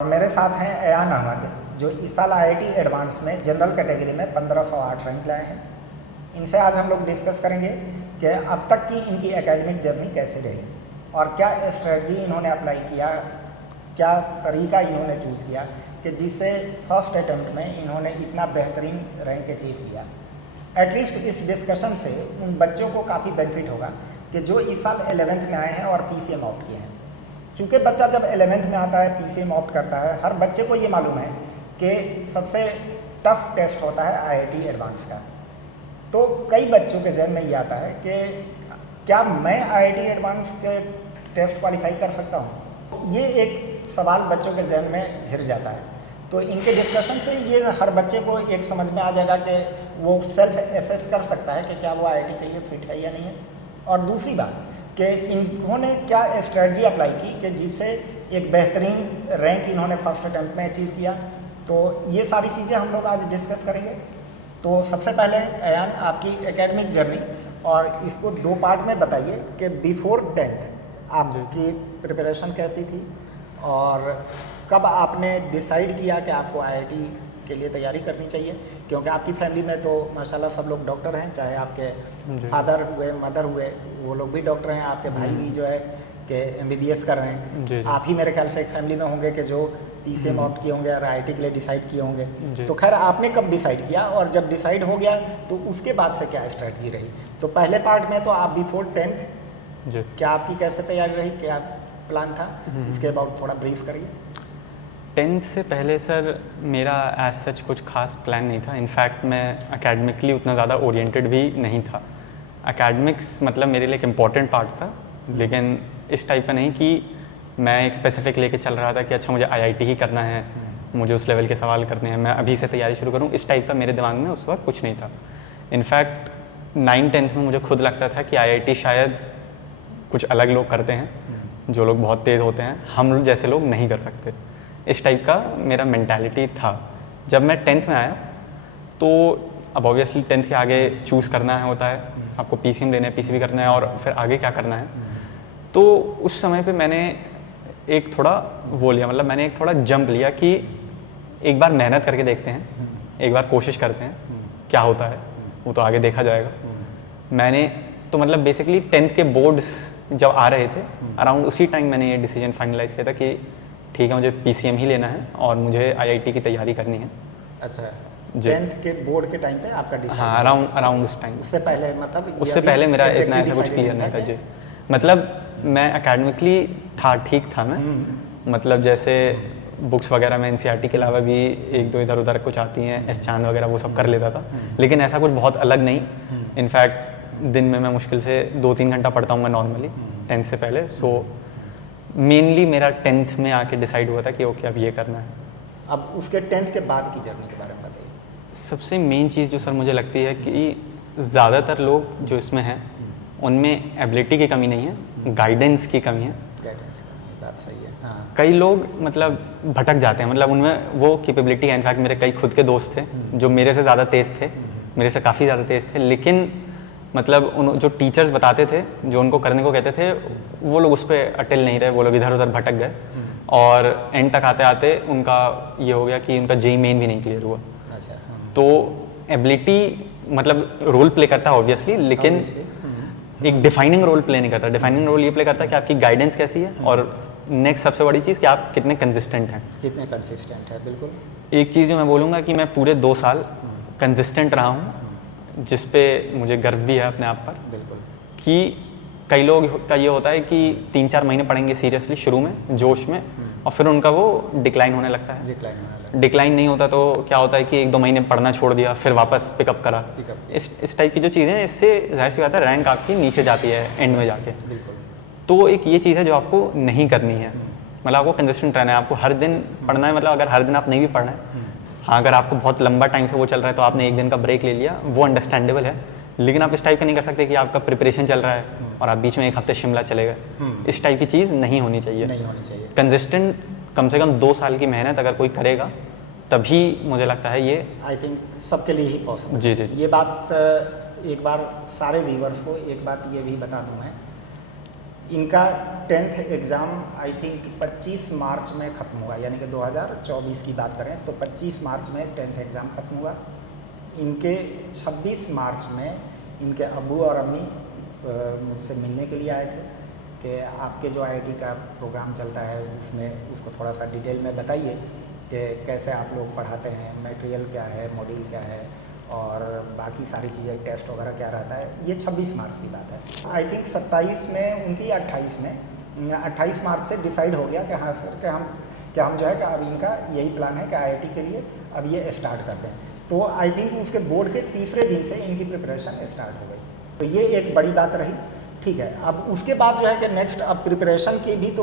मेरे साथ हैं अयान अहमद जो इस साल आईआईटी एडवांस में जनरल कैटेगरी में 1508 रैंक लाए हैं। इनसे आज हम लोग डिस्कस करेंगे कि अब तक की इनकी एकेडमिक जर्नी कैसे रही और क्या स्ट्रेटजी इन्होंने अप्लाई किया, क्या तरीका इन्होंने चूज़ किया कि जिससे फर्स्ट अटैम्प्ट में इन्होंने इतना बेहतरीन रैंक अचीव किया। एटलीस्ट इस डिस्कशन से उन बच्चों को काफ़ी बेनिफिट होगा कि जो इस साल 11th में आए हैं और पीसीएम ऑप्ट किए हैं। चूँकि बच्चा जब 11th में आता है, पीसीएम ऑप्ट करता है, हर बच्चे को ये मालूम है कि सबसे टफ टेस्ट होता है आईआईटी एडवांस का। तो कई बच्चों के जहन में ये आता है कि क्या मैं आईआईटी एडवांस के टेस्ट क्वालिफाई कर सकता हूँ। ये एक सवाल बच्चों के जहन में घिर जाता है। तो इनके डिस्कशन से ये हर बच्चे को एक समझ में आ जाएगा कि वो सेल्फ एसेस कर सकता है कि क्या वो आईआईटी के लिए फिट है या नहीं है। और दूसरी बात कि इन्होंने क्या स्ट्रेटजी अप्लाई की कि जिससे एक बेहतरीन रैंक इन्होंने फर्स्ट अटैम्प्ट में अचीव किया। तो ये सारी चीज़ें हम लोग आज डिस्कस करेंगे। तो सबसे पहले अयान, आपकी एकेडमिक जर्नी और इसको दो पार्ट में बताइए कि बिफोर 10th आपकी प्रिपरेशन कैसी थी और कब आपने डिसाइड किया कि आपको आईआईटी के लिए तैयारी करनी चाहिए, क्योंकि आपकी फैमिली में तो माशाल्लाह सब लोग डॉक्टर हैं, चाहे आपके फादर हुए, मदर हुए, वो लोग भी डॉक्टर हैं, आपके भाई भी जो है कि एमबीबीएस कर रहे हैं। आप ही मेरे ख्याल से एक फैमिली में होंगे कि जो पीसीएम ऑप्ट किए होंगे और आईआईटी के लिए डिसाइड किए होंगे। तो खैर, आपने कब डिसाइड किया और जब डिसाइड हो गया तो उसके बाद से क्या स्ट्रेटजी रही। तो पहले पार्ट में तो आप बिफोर 10th क्या आपकी कैसे तैयारी रही, क्या प्लान था, उसके अबाउट थोड़ा ब्रीफ करिए। 10th से पहले सर मेरा एज सच कुछ खास प्लान नहीं था। इनफैक्ट मैं एकेडमिकली उतना ज़्यादा ओरिएंटेड भी नहीं था। एकेडमिक्स मतलब मेरे लिए एक इम्पॉर्टेंट पार्ट था, लेकिन इस टाइप का नहीं कि मैं एक स्पेसिफिक लेके चल रहा था कि अच्छा मुझे आईआईटी ही करना है, मुझे उस लेवल के सवाल करने हैं, मैं अभी से तैयारी शुरू करूँ। इस टाइप का मेरे दिमाग में उस वक्त कुछ नहीं था। इनफैक्ट 9th-10th में मुझे खुद लगता था कि आईआईटी शायद कुछ अलग लोग करते हैं, जो लोग बहुत तेज़ होते हैं, हम लोग जैसे लोग नहीं कर सकते। इस टाइप का मेरा मेंटालिटी था। जब मैं 10th में आया तो अब ऑब्वियसली 10th के आगे चूज़ करना है होता है, आपको पीसीएम लेना है, पीसीबी करना है और फिर आगे क्या करना है। तो उस समय पे मैंने एक थोड़ा वो लिया, मतलब मैंने एक थोड़ा जंप लिया कि एक बार मेहनत करके देखते हैं, एक बार कोशिश करते हैं, क्या होता है वो तो आगे देखा जाएगा। मैंने तो मतलब बेसिकली 10th के बोर्ड्स जब आ रहे थे अराउंड उसी टाइम मैंने ये डिसीजन फाइनलाइज किया था कि ठीक है, मुझे पीसीएम ही लेना है और मुझे आईआईटी की तैयारी करनी है। अच्छा, 10th के बोर्ड के टाइम पे आपका डिसीजन? हाँ, अराउंड उस टाइम। उससे पहले मतलब उससे पहले मेरा इतना ऐसा कुछ क्लियर नहीं था जी। मतलब मैं एकेडमिकली था, ठीक था मैं, मतलब जैसे बुक्स वगैरह में एनसीईआरटी के अलावा भी एक दो इधर उधर कुछ आती हैं, एस चांद वगैरह, वो सब कर लेता था, लेकिन ऐसा कुछ बहुत अलग नहीं। इनफैक्ट दिन में मैं मुश्किल से 2-3 घंटा पढ़ता हूँ मैं नॉर्मली 10th से पहले। सो मेनली मेरा 10th में आके डिसाइड हुआ था कि ओके अब ये करना है। अब उसके 10th के बाद की जर्नी के बारे में बताइए। सबसे मेन चीज़ जो सर मुझे लगती है कि ज़्यादातर लोग जो इसमें हैं उनमें एबिलिटी की कमी नहीं है, गाइडेंस की कमी है। गाइडेंस की बात सही है। हाँ। कई लोग मतलब भटक जाते हैं, मतलब उनमें वो कैपेबिलिटी है। इनफैक्ट मेरे कई खुद के दोस्त थे जो मेरे से ज़्यादा तेज़ थे, मेरे से काफ़ी ज़्यादा तेज़ थे, लेकिन मतलब उन जो टीचर्स बताते थे, जो उनको करने को कहते थे, वो लोग उस पर अटल नहीं रहे, वो लोग इधर उधर भटक गए और एंड तक आते आते उनका ये हो गया कि उनका जेईई मेन भी नहीं क्लियर हुआ। अच्छा। तो एबिलिटी मतलब रोल प्ले करता है ऑब्वियसली, लेकिन एक डिफाइनिंग रोल प्ले नहीं करता। डिफाइनिंग रोल ये प्ले करता है कि आपकी गाइडेंस कैसी है और नेक्स्ट सबसे बड़ी चीज़ कि आप कितने कंसिस्टेंट हैं। कितने कंसिस्टेंट है, बिल्कुल। एक चीज़ जो मैं बोलूँगा कि मैं पूरे 2 साल कंसिस्टेंट रहा हूँ, जिस पे मुझे गर्व भी है अपने आप पर। बिल्कुल। कि कई लोग का ये होता है कि 3-4 महीने पढ़ेंगे सीरियसली शुरू में जोश में, और फिर उनका वो डिक्लाइन होने लगता है। डिक्लाइन नहीं होता तो क्या होता है कि 1-2 महीने पढ़ना छोड़ दिया, फिर वापस पिकअप करा। इस टाइप की जो चीज़ें हैं, इससे जाहिर सी बात है रैंक आपकी नीचे जाती है एंड में जाके। बिल्कुल। तो एक ये चीज़ है जो आपको नहीं करनी है। मतलब आपको कंसिस्टेंट रहना है, आपको हर दिन पढ़ना है। मतलब अगर हर दिन आप नहीं भी पढ़ रहे हैं, हाँ, अगर आपको बहुत लंबा टाइम से वो चल रहा है तो आपने एक दिन का ब्रेक ले लिया, वो अंडरस्टैंडेबल है, लेकिन आप इस टाइप का नहीं कर सकते कि आपका प्रिपरेशन चल रहा है और आप बीच में 1 हफ्ते शिमला चले गए। इस टाइप की चीज़ नहीं होनी चाहिए। नहीं होनी चाहिए। कंसिस्टेंट कम से कम 2 साल की मेहनत अगर कोई करेगा तभी मुझे लगता है ये आई थिंक सबके लिए ही पॉसिबल। जी जी। ये बात एक बार सारे व्यूवर्स को एक बात ये भी बता दूं मैं इनका 10th एग्ज़ाम आई थिंक 25 मार्च में ख़त्म हुआ, यानी कि 2024 की बात करें तो 25 मार्च में 10th एग्ज़ाम ख़त्म हुआ। इनके 26 मार्च में इनके अब्बू और अम्मी मुझसे मिलने के लिए आए थे कि आपके जो आईआईटी का प्रोग्राम चलता है उसमें उसको थोड़ा सा डिटेल में बताइए कि कैसे आप लोग पढ़ाते हैं, मटेरियल क्या है, मॉड्यूल क्या है और बाकी सारी चीज़ें, टेस्ट वगैरह क्या रहता है। ये 26 मार्च की बात है। आई थिंक 27 में उनकी 28 मार्च से डिसाइड हो गया कि हाँ सर कि हम जो है कि अब इनका यही प्लान है कि आईआईटी के लिए अब ये स्टार्ट करते हैं। तो आई थिंक उसके बोर्ड के तीसरे दिन से इनकी प्रिपरेशन स्टार्ट हो गई। तो ये एक बड़ी बात रही। ठीक है, अब उसके बाद जो है कि नेक्स्ट अब प्रिपरेशन की भी तो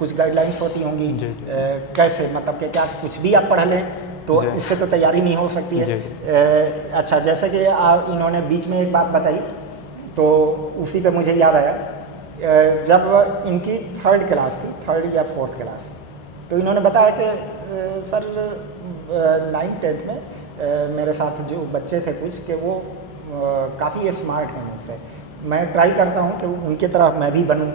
कुछ गाइडलाइंस होती होंगी, कैसे मतलब कि क्या कुछ भी आप पढ़ लें तो उससे तो तैयारी नहीं हो सकती है। अच्छा, जैसे कि इन्होंने बीच में एक बात बताई तो उसी पे मुझे याद आया, जब इनकी 3rd क्लास थी, 3rd या 4th क्लास, तो इन्होंने बताया कि सर 9th 10th में मेरे साथ जो बच्चे थे कुछ कि वो काफ़ी स्मार्ट हैं मुझसे, मैं ट्राई करता हूँ कि उनकी तरह मैं भी बनूँ।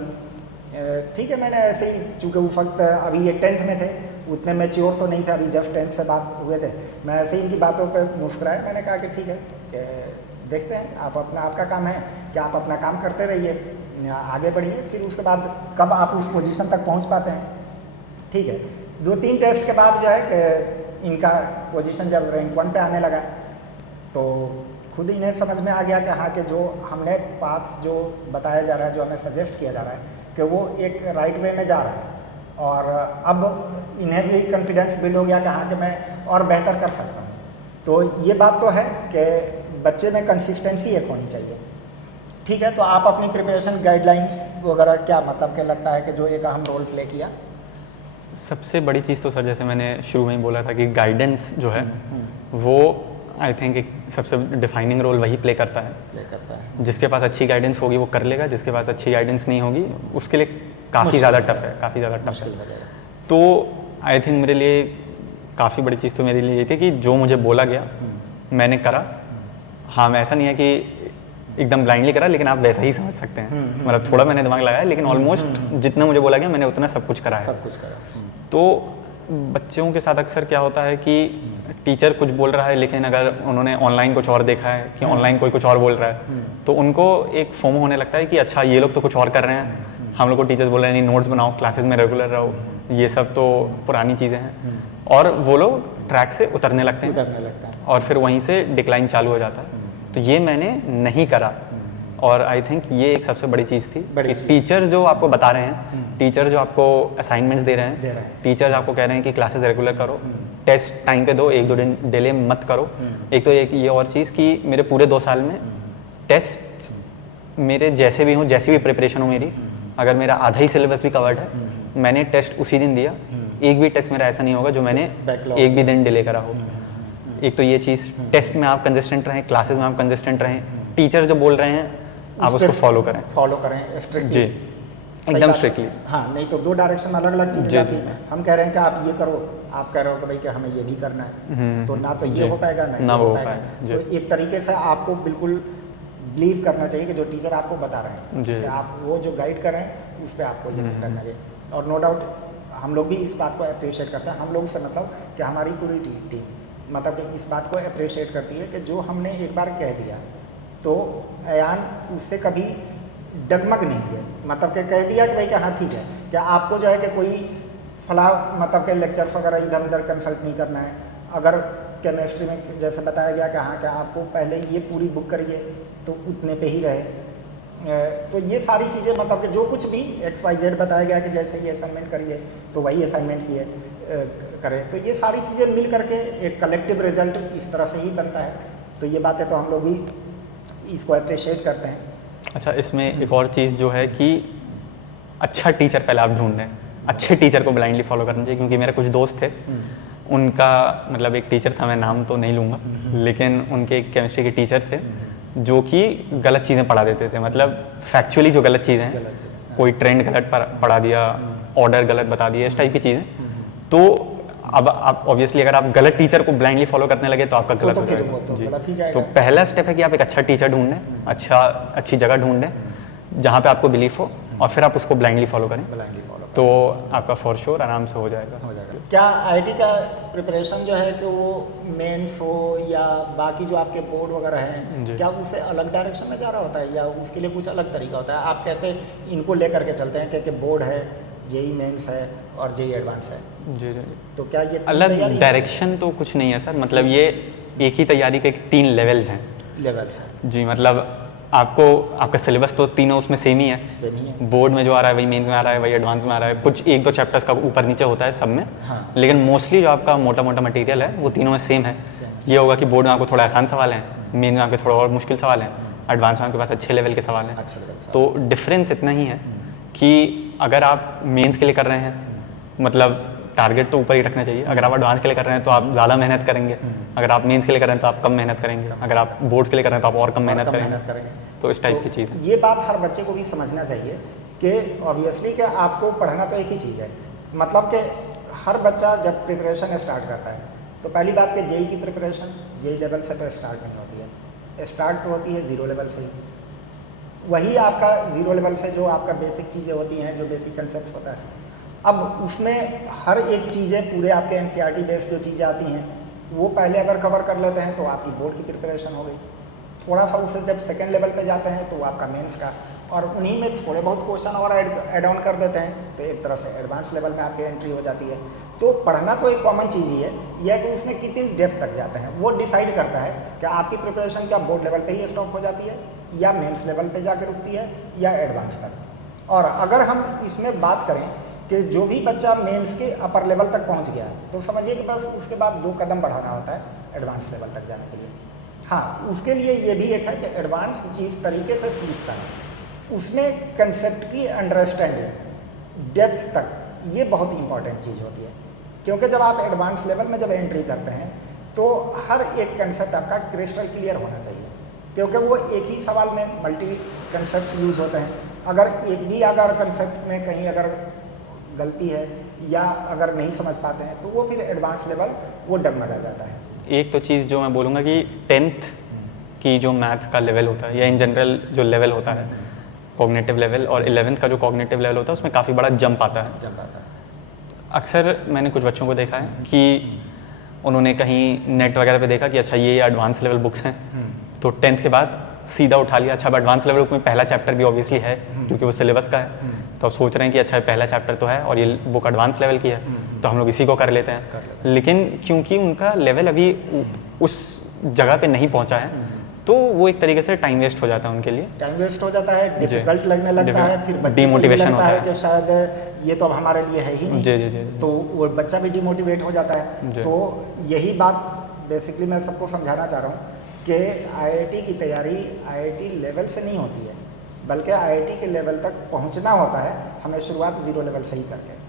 ठीक है, मैंने ऐसे ही चूँकि उस वक्त अभी ये 10th में थे, उतने मैच्योर तो नहीं थे, अभी जस्ट 10th से बात हुए थे, मैं ऐसे ही इनकी बातों पे मुस्कुराया। मैंने कहा कि ठीक है कि देखते हैं, आपका काम है कि आप अपना काम करते रहिए, आगे बढ़िए, फिर उसके बाद कब आप उस पोजीशन तक पहुंच पाते हैं। ठीक है, 2-3 टेस्ट के बाद जो है कि इनका पोजीशन जब रैंक 1 पे आने लगा तो खुद इन्हें समझ में आ गया कि हाँ कि जो हमने पाथ जो बताया जा रहा है, जो हमें सजेस्ट किया जा रहा है कि वो एक राइट वे में जा रहा है, और अब इन्हें भी कॉन्फिडेंस बिल्ड हो गया कि हाँ कि मैं और बेहतर कर सकता हूँ। तो ये बात तो है कि बच्चे में कंसिस्टेंसी एक होनी चाहिए। ठीक है, तो आप अपनी प्रिपरेशन गाइडलाइंस वगैरह क्या मतलब कि लगता है कि जो एक अहम रोल प्ले किया? सबसे बड़ी चीज़ तो सर जैसे मैंने शुरू में ही बोला था कि गाइडेंस जो है वो आई थिंक एक सबसे डिफाइनिंग रोल वही प्ले करता है। जिसके पास अच्छी गाइडेंस होगी वो कर लेगा, जिसके पास अच्छी गाइडेंस नहीं होगी उसके लिए काफ़ी ज़्यादा टफ है। तो आई थिंक मेरे लिए काफ़ी बड़ी चीज़ तो मेरे लिए ये थी कि जो मुझे बोला गया मैंने करा। हाँ, मैं ऐसा नहीं है कि एकदम ब्लाइंडली करा, लेकिन आप वैसा ही समझ सकते हैं। मतलब थोड़ा मैंने दिमाग लगाया, लेकिन ऑलमोस्ट जितना मुझे बोला गया मैंने उतना सब कुछ करा है। तो बच्चों के साथ अक्सर क्या होता है कि टीचर कुछ बोल रहा है, लेकिन अगर उन्होंने ऑनलाइन कुछ और देखा है कि ऑनलाइन कोई कुछ और बोल रहा है तो उनको एक फोमो होने लगता है कि अच्छा ये लोग तो कुछ और कर रहे हैं, हम लोग को टीचर्स बोल रहे हैं नहीं नोट्स बनाओ, क्लासेस में रेगुलर रहो, ये सब तो पुरानी चीज़ें हैं, और वो लोग ट्रैक से उतरने लगते हैं और फिर वहीं से डिक्लाइन चालू हो जाता है। तो ये मैंने नहीं करा, और आई थिंक ये एक सबसे बड़ी चीज़ थी कि टीचर जो आपको बता रहे हैं, टीचर जो आपको असाइनमेंट्स दे रहे हैं, टीचर आपको कह रहे हैं कि क्लासेस रेगुलर करो, टेस्ट टाइम पे दो, 1-2 दिन डिले मत करो। एक तो ये और चीज़ कि मेरे पूरे 2 साल में टेस्ट मेरे जैसे भी हों, जैसी भी प्रिपरेशन हो मेरी, अगर मेरा आधा ही सिलेबस भी कवर्ड है, मैंने टेस्ट उसी दिन दिया। एक भी टेस्ट मेरा ऐसा नहीं होगा जो मैंने एक भी दिन डिले करा हो। एक तो ये चीज़, टेस्ट में आप कंसिस्टेंट रहें, क्लासेस में आप कंसिस्टेंट रहें, टीचर जो बोल रहे हैं आप उसको फॉलो करें स्ट्रिक्टली जी, एकदम स्ट्रिक्टली। हाँ, नहीं तो 2 डायरेक्शन में अलग चीज़ जाती है। हम कह रहे हैं कि आप ये करो, आप कह रहे हो कि भाई कि हमें ये भी करना है, तो ना तो ये हो पाएगा ना वो हो पाएगा। तो एक तरीके से आपको बिल्कुल बिलीव करना चाहिए कि जो टीचर आपको बता रहे हैं कि आप वो जो गाइड कर रहे हैं उस पर आपको यकीन करना चाहिए। और नो डाउट हम लोग भी इस बात को अप्रिशिएट करते हैं। हम लोग से मतलब कि हमारी पूरी टीम मतलब कि इस बात को अप्रिशिएट करती है कि जो हमने एक बार कह दिया तो अयान उससे कभी डगमग नहीं हुए, मतलब कि कह दिया कि भाई कि हाँ ठीक है, क्या आपको जो है कि कोई फला मतलब के लेक्चर्स वगैरह इधर उधर कंसल्ट नहीं करना है। अगर केमिस्ट्री में जैसे बताया गया कि हाँ क्या आपको पहले ये पूरी बुक करिए तो उतने पे ही रहे। तो ये सारी चीज़ें मतलब कि जो कुछ भी XYZ बताया गया कि जैसे ये असाइनमेंट करिए तो वही असाइनमेंट करें। तो ये सारी चीज़ें मिल करके एक कलेक्टिव रिजल्ट इस तरह से ही बनता है। तो ये बातें तो हम लोग भी इसको अप्रिशिएट करते हैं। अच्छा, इसमें एक और चीज़ जो है कि अच्छा टीचर पहले आप ढूंढें, अच्छे टीचर को ब्लाइंडली फॉलो करना चाहिए। क्योंकि मेरे कुछ दोस्त थे, उनका मतलब एक टीचर था, मैं नाम तो नहीं लूँगा, लेकिन उनके एक केमिस्ट्री के टीचर थे जो कि गलत चीज़ें पढ़ा देते थे। मतलब फैक्चुअली जो गलत चीज़ें हैं, कोई ट्रेंड गलत पढ़ा दिया, ऑर्डर गलत बता दिया, इस टाइप की चीज़ें। तो अब आप ऑब्वियसली अगर आप गलत टीचर को ब्लाइंडली फॉलो करने लगे तो आपका गलत हो जाएगा। तो पहला स्टेप है कि आप एक अच्छा टीचर ढूंढें, अच्छी जगह ढूंढें जहाँ पे आपको बिलीफ हो और फिर आप उसको ब्लाइंडली फॉलो करें, ब्लाइंडली फॉलो तो आपका फॉर श्योर आराम से हो जाएगा। हो जाएगा। क्या आईआईटी का प्रिपरेशन जो है कि वो मेंस हो या बाकी जो आपके बोर्ड वगैरह जी। हैं, क्या उससे अलग डायरेक्शन में जा रहा होता है या उसके लिए कुछ अलग तरीका होता है? आप कैसे इनको लेकर के चलते हैं कि बोर्ड है, जेई मेंस है और जेई एडवांस है, जी जी। तो क्या ये तीन अलग तैयारी डायरेक्शन तो कुछ नहीं है सर, मतलब ये एक ही तैयारी के 3 लेवल्स हैं। लेवल्स है? जी, मतलब आपको आपका सिलेबस तो तीनों उसमें सेम ही है। सेम ही है। बोर्ड में जो आ रहा है वही मेंस में आ रहा है, वही एडवांस में आ रहा है, कुछ 1-2 चैप्टर्स का ऊपर नीचे होता है सब में। हाँ। लेकिन मोस्टली जो आपका मोटा मोटा मटेरियल है वो तीनों में सेम है। Same। ये होगा कि बोर्ड में आपको थोड़ा आसान सवाल हैं, मेंस में आपके थोड़ा और मुश्किल सवाल हैं, एडवांस में आपके पास अच्छे लेवल के सवाल हैं। अच्छा लेवल। तो डिफरेंस इतना ही है कि अगर आप मेंस के लिए कर रहे हैं, मतलब टारगेट तो ऊपर ही रखना चाहिए। अगर आप एडवांस के लिए कर रहे हैं तो आप ज़्यादा मेहनत करेंगे, अगर आप मेंस के लिए कर रहे हैं तो आप कम मेहनत करेंगे, अगर आप बोर्ड्स के लिए कर रहे हैं तो आप और कम मेहनत करेंगे। तो इस टाइप की चीज़ है। ये बात हर बच्चे को भी समझना चाहिए कि ऑब्वियसली कि आपको पढ़ना तो एक ही चीज़ है, मतलब कि हर बच्चा जब प्रिपरेशन स्टार्ट करता है तो पहली बात कि जेई की प्रिपरेशन जेई लेवल से तो स्टार्ट नहीं होती है, स्टार्ट तो होती है 0 लेवल से ही। वही आपका 0 लेवल से जो आपका बेसिक चीज़ें होती हैं, जो बेसिक कंसेप्ट होता है, अब उसमें हर एक चीज़ें पूरे आपके एनसीईआरटी बेस्ड जो चीज़ें आती हैं वो पहले अगर कवर कर लेते हैं तो आपकी बोर्ड की प्रिपरेशन हो गई। थोड़ा सा उससे जब सेकंड लेवल पे जाते हैं तो आपका मेंस का, और उन्हीं में थोड़े बहुत क्वेश्चन और ऐड ऑन कर देते हैं तो एक तरह से एडवांस लेवल में आपकी एंट्री हो जाती है। तो पढ़ना तो एक कॉमन चीज़ ही है, यह कि उसमें कितनी डेप्थ तक जाते हैं वो डिसाइड करता है कि आपकी प्रिपरेशन क्या बोर्ड लेवल पे ही स्टॉप हो जाती है या मेंस लेवल पे जाकर रुकती है या एडवांस तक। और अगर हम इसमें बात करें कि जो भी बच्चा मेंस के अपर लेवल तक पहुंच गया तो समझिए कि बस उसके बाद 2 कदम बढ़ाना होता है एडवांस लेवल तक जाने के लिए। हाँ, उसके लिए ये भी एक है कि एडवांस जिस तरीके से पूछता है उसमें कंसेप्ट की अंडरस्टैंडिंग डेप्थ तक, ये बहुत इंपॉर्टेंट चीज़ होती है, क्योंकि जब आप एडवांस लेवल में जब एंट्री करते हैं तो हर एक कंसेप्ट आपका क्रिस्टल क्लियर होना चाहिए, क्योंकि वो एक ही सवाल में मल्टी कंसेप्ट यूज होते हैं। अगर एक भी अगर कंसेप्ट में कहीं अगर गलती है या अगर नहीं समझ पाते हैं तो वो फिर एडवांस लेवल वो डगमगा जाता है। एक तो चीज़ जो मैं बोलूँगा कि 10th की जो मैथ्स का लेवल होता है या इन जनरल जो लेवल होता है कॉग्निटिव लेवल, और 11th का जो कॉग्निटिव लेवल होता है उसमें काफ़ी बड़ा जंप आता है। जंप आता है। अक्सर मैंने कुछ बच्चों को देखा है कि उन्होंने कहीं नेट वगैरह पे देखा कि अच्छा ये एडवांस लेवल बुक्स हैं, तो 10th के बाद सीधा उठा लिया। अच्छा, अब एडवांस लेवल बुक में पहला चैप्टर भी ऑब्वियसली है क्योंकि वो सिलेबस का है, तो अब सोच रहे हैं कि अच्छा पहला चैप्टर तो है और ये बुक एडवांस लेवल की है तो हम लोग इसी को कर लेते हैं। लेकिन क्योंकि उनका लेवल अभी उस जगह पे नहीं पहुंचा है तो वो एक तरीके से टाइम वेस्ट हो जाता है उनके लिए। टाइम वेस्ट हो जाता है, डिफिकल्ट लगने लगता है, फिर बच्चे को डिमोटिवेशन लगता होता है है कि शायद ये तो अब हमारे लिए है ही नहीं। जी जी जी। तो वो बच्चा भी डिमोटिवेट हो जाता है। जी। तो यही बात बेसिकली मैं सबको समझाना चाह रहा हूँ कि आईआईटी की तैयारी आईआईटी लेवल से नहीं होती है, बल्कि आईआईटी के लेवल तक पहुँचना होता है हमें शुरुआत 0 लेवल से ही करके।